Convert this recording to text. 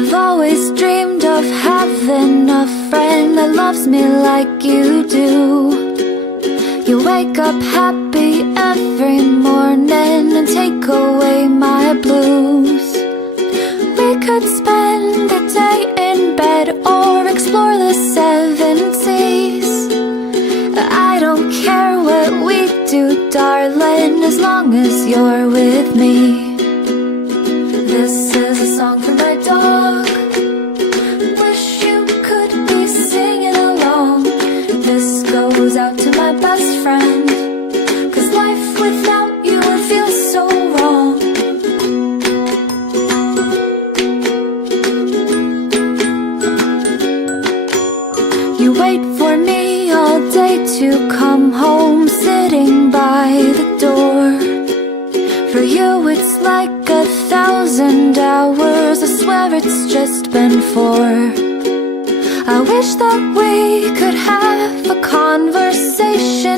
I've always dreamed of having a friend that loves me like you do. You wake up happy every morning and take away my blues. We could spend the day in bed or explore the seven seas. I don't care what we do, darling, as long as you're with me. This is a song for my dog. Wish you could be singing along. This goes out to my best friend, 'cause life without you would feel so wrong. You wait for me all day to come home, sitting by the door. For you it's like 1,000 hours, I swear it's just been 4. I wish that we could have a conversation